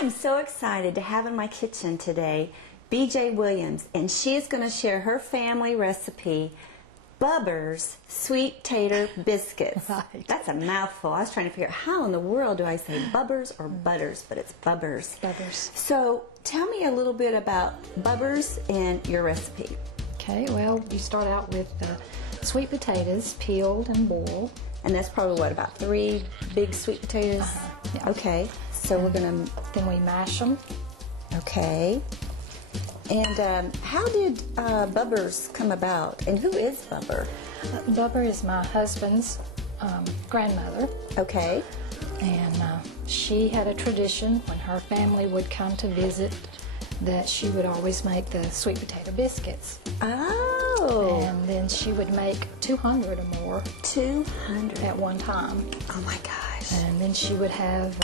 I'm so excited to have in my kitchen today BJ Williams, and she is going to share her family recipe, Bubber's Sweet Tater Biscuits. Right. That's a mouthful. I was trying to figure out how in the world do I say Bubbers or Butters, but it's Bubbers. Bubbers. So tell me a little bit about Bubbers and your recipe. Okay, well, you start out with sweet potatoes, peeled and boiled. And that's probably, what, about 3 big sweet potatoes? Yeah. Okay, so we're going to... Then we mash them. Okay. And how did Bubbers come about? And who is Bubber? Bubber is my husband's grandmother. Okay. And she had a tradition when her family would come to visit that she would always make the sweet potato biscuits. Oh. And then she would make 200 or more. 200 at one time. Oh my gosh. And then she would have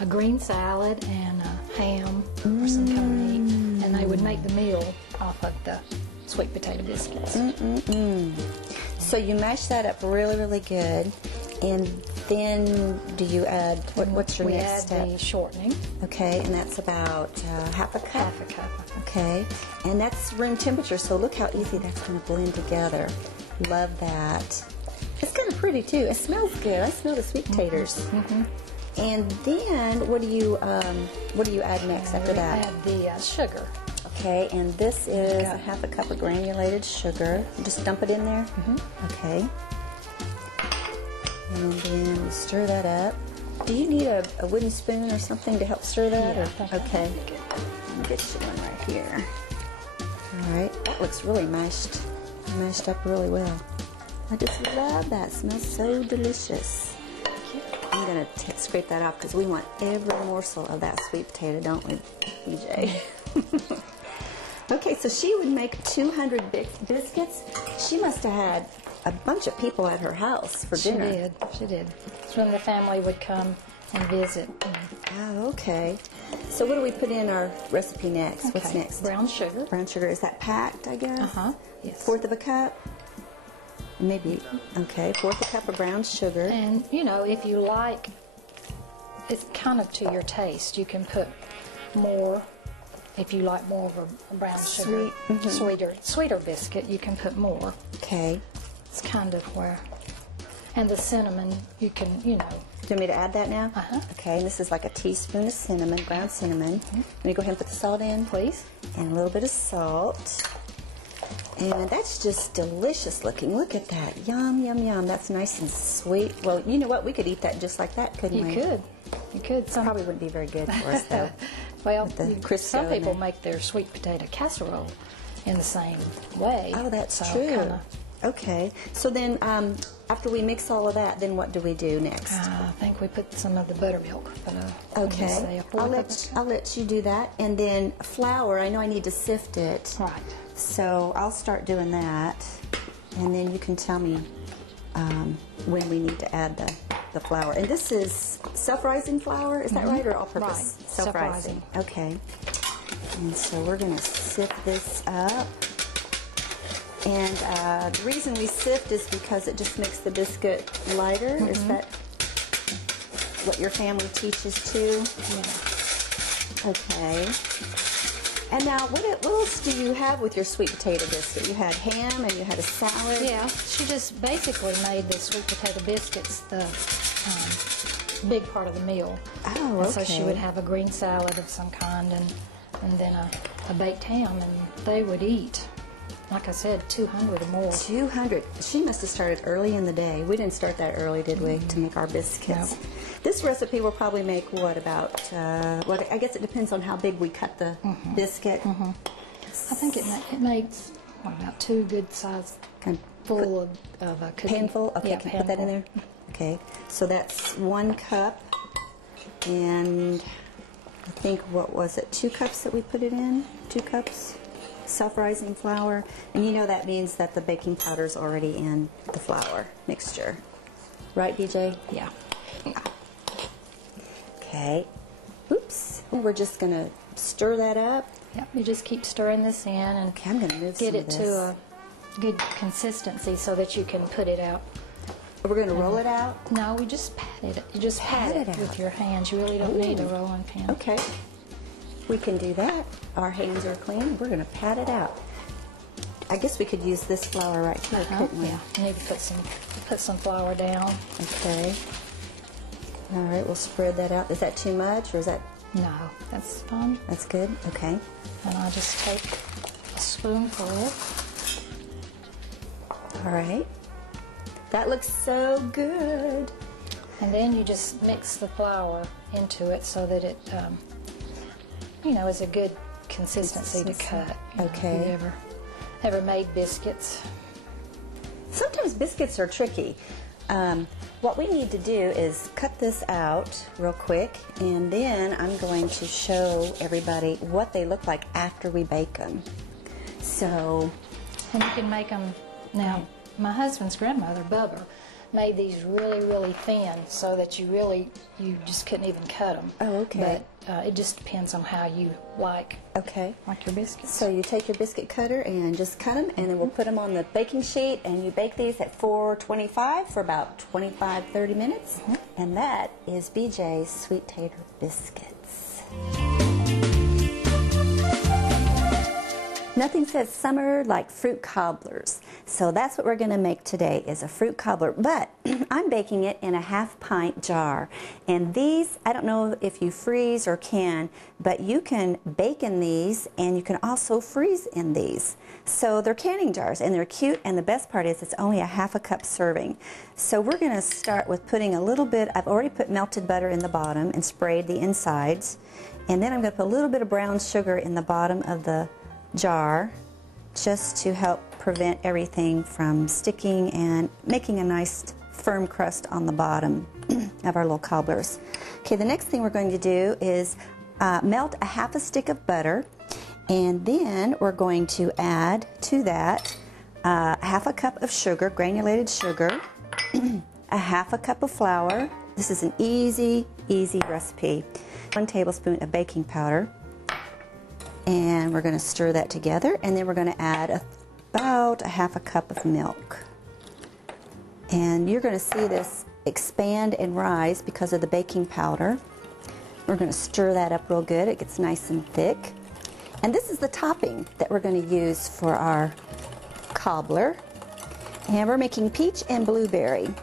a green salad and a ham or some kind of meat. And they would make the meal off of the sweet potato biscuits. So you mash that up really, really good. And then do you add, what's your next step? We add the shortening. Okay, and that's about half a cup? Half a cup. Okay, and that's room temperature, so look how easy that's going to blend together. Love that. It's kind of pretty too. It smells good. I smell the sweet potatoes. And then what do you add next after that? Add the sugar. Okay, and this is a half a cup of granulated sugar. Just dump it in there? Okay. And then we stir that up. Do you need a wooden spoon or something to help stir that? Yeah, okay. Let me get you one right here. All right, that looks really mashed up really well. I just love that. It smells so delicious. I'm going to scrape that off because we want every morsel of that sweet potato, don't we, BJ? Okay, so she would make 200 biscuits. She must have had a bunch of people at her house for dinner. She did. It's when the family would come and visit. Oh, okay. So what do we put in our recipe next? What's next? Brown sugar. Brown sugar. Is that packed, I guess? Yes. 1/4 of a cup? Maybe. Okay, 1/4 a cup of brown sugar. And, you know, if you like, it's kind of to your taste. You can put more. If you like more of a brown sugar, sweeter biscuit, you can put more. Okay. It's kind of where. And the cinnamon, you can, you know. Do you want me to add that now? Okay, and this is like a teaspoon of cinnamon, ground cinnamon. Let me go ahead and put the salt in, please. And a little bit of salt. And that's just delicious looking. Look at that. Yum, yum, yum. That's nice and sweet. Well, you know what? We could eat that just like that, couldn't we? You could. Some probably wouldn't be very good for us, though. Well, some people make their sweet potato casserole in the same way. Oh, that's true. Okay. So then, after we mix all of that, then what do we do next? I think we put some of the buttermilk. Okay. I'll let you do that. And then flour, I know I need to sift it. Right. So I'll start doing that. And then you can tell me when we need to add the flour. And this is self-rising flour, is that right, or all-purpose? Right. Self-rising. Okay. And so we're going to sift this up. And the reason we sift is because it just makes the biscuit lighter. Is that what your family teaches too? Yeah. Okay. And now, what else do you have with your sweet potato biscuit? You had ham and you had a salad? Yeah, she just basically made the sweet potato biscuits the big part of the meal. Oh, okay. So she would have a green salad of some kind and then a baked ham, and they would eat, like I said, 200 or more. 200. She must have started early in the day. We didn't start that early, did we, to make our biscuits? No. This recipe will probably make, what, about, I guess it depends on how big we cut the biscuit. I think it makes, what, about 2 good size full of a cookie. Panful? Okay, yeah, can you put that in there? Okay, so that's 1 cup, and I think, what was it, 2 cups that we put it in? 2 cups? Self-rising flour, and you know that means that the baking powder is already in the flour mixture, right, BJ? Yeah. Okay. Oops. We're just gonna stir that up. Yep. You just keep stirring this in and I'm gonna move get it to a good consistency so that you can put it out We're going to roll it out? No, we just pat it. You just pat it out with your hands. You really don't need a rolling pin. Okay. We can do that. Our hands are clean. We're going to pat it out. I guess we could use this flour right here, couldn't we? Yeah. You need to put some flour down. Okay. All right, we'll spread that out. Is that too much, or is that? No, that's fine. That's good. Okay. And I'll just take a spoonful. All right. That looks so good. And then you just mix the flour into it so that it, you know, is a good consistency to cut. Okay. Have you ever made biscuits? Sometimes biscuits are tricky. What we need to do is cut this out real quick, and then I'm going to show everybody what they look like after we bake them. So, and you can make them now. My husband's grandmother, Bubber, made these really, really thin so that you just couldn't even cut them. Oh, okay. But it just depends on how you like your biscuits. So you take your biscuit cutter and just cut them, and then we'll put them on the baking sheet, and you bake these at 425 for about 25-30 minutes. And that is BJ's Sweet Tater Biscuits. Nothing says summer like fruit cobblers. So that's what we're going to make today, is a fruit cobbler. But I'm baking it in a 1/2 pint jar. And these, I don't know if you freeze or can, but you can bake in these, and you can also freeze in these. So they're canning jars, and they're cute, and the best part is it's only a 1/2 cup serving. So we're going to start with putting a little bit, I've already put melted butter in the bottom and sprayed the insides. And then I'm going to put a little bit of brown sugar in the bottom of the jar, just to help prevent everything from sticking and making a nice firm crust on the bottom of our little cobblers. Okay, the next thing we're going to do is melt a 1/2 stick of butter, and then we're going to add to that 1/2 cup of sugar, granulated sugar, a 1/2 cup of flour. This is an easy recipe. 1 tablespoon of baking powder. And we're going to stir that together, and then we're going to add about a 1/2 cup of milk. And you're going to see this expand and rise because of the baking powder. We're going to stir that up real good. It gets nice and thick. And this is the topping that we're going to use for our cobbler. And we're making peach and blueberry.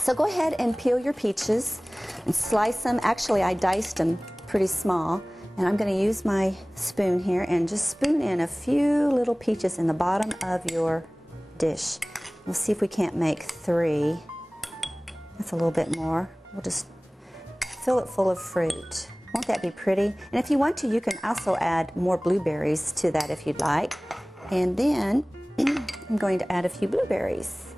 So go ahead and peel your peaches and slice them. Actually, I diced them pretty small. And I'm going to use my spoon here and just spoon in a few little peaches in the bottom of your dish. We'll see if we can't make 3. That's a little bit more. We'll just fill it full of fruit. Won't that be pretty? And if you want to, you can also add more blueberries to that if you'd like. And then I'm going to add a few blueberries.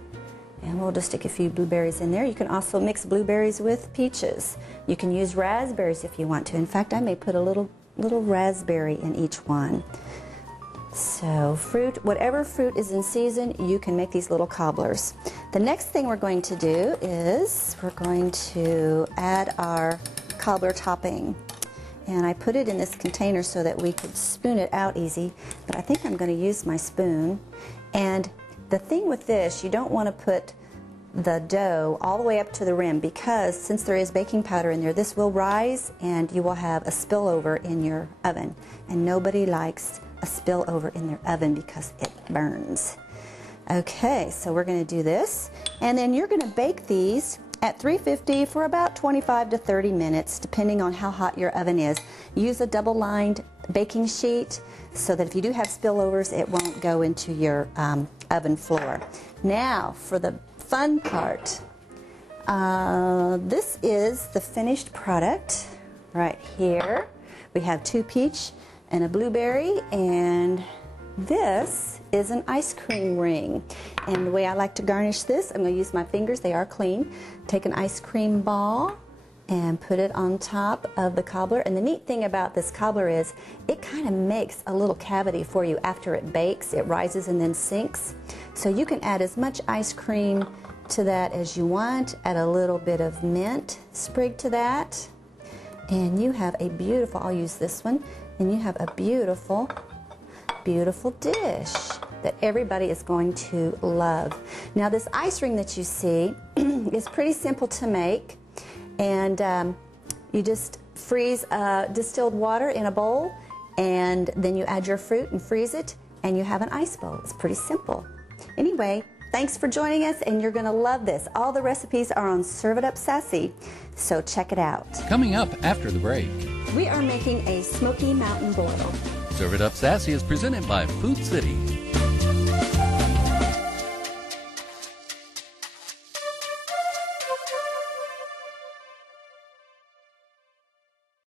And we'll just stick a few blueberries in there. You can also mix blueberries with peaches. You can use raspberries if you want to. In fact, I may put a little raspberry in each one. So fruit, whatever fruit is in season, you can make these little cobblers. The next thing we're going to do is we're going to add our cobbler topping. And I put it in this container so that we could spoon it out easy, but I think I'm going to use my spoon. And the thing with this, you don't want to put the dough all the way up to the rim, because since there is baking powder in there, this will rise and you will have a spillover in your oven. And nobody likes a spillover in their oven because it burns. Okay, so we're going to do this. And then you're going to bake these at 350 for about 25 to 30 minutes, depending on how hot your oven is. Use a double-lined baking sheet so that if you do have spillovers, it won't go into your oven floor. Now, for the fun part. This is the finished product right here. We have 2 peach and a blueberry, and this is an ice cream ring. And the way I like to garnish this, I'm going to use my fingers, they are clean. Take an ice cream ball and put it on top of the cobbler. And the neat thing about this cobbler is it kind of makes a little cavity for you after it bakes. It rises and then sinks. So you can add as much ice cream to that as you want. Add a little bit of mint sprig to that. And you have a beautiful, I'll use this one, and you have a beautiful, beautiful dish. that everybody is going to love. Now this ice ring that you see is pretty simple to make, and you just freeze distilled water in a bowl, and then you add your fruit and freeze it, and you have an ice bowl. It's pretty simple. Anyway, thanks for joining us, and you're going to love this. All the recipes are on Serve It Up Sassy, so check it out. Coming up after the break. We are making a Smoky Mountain Boil. Serve It Up Sassy is presented by Food City.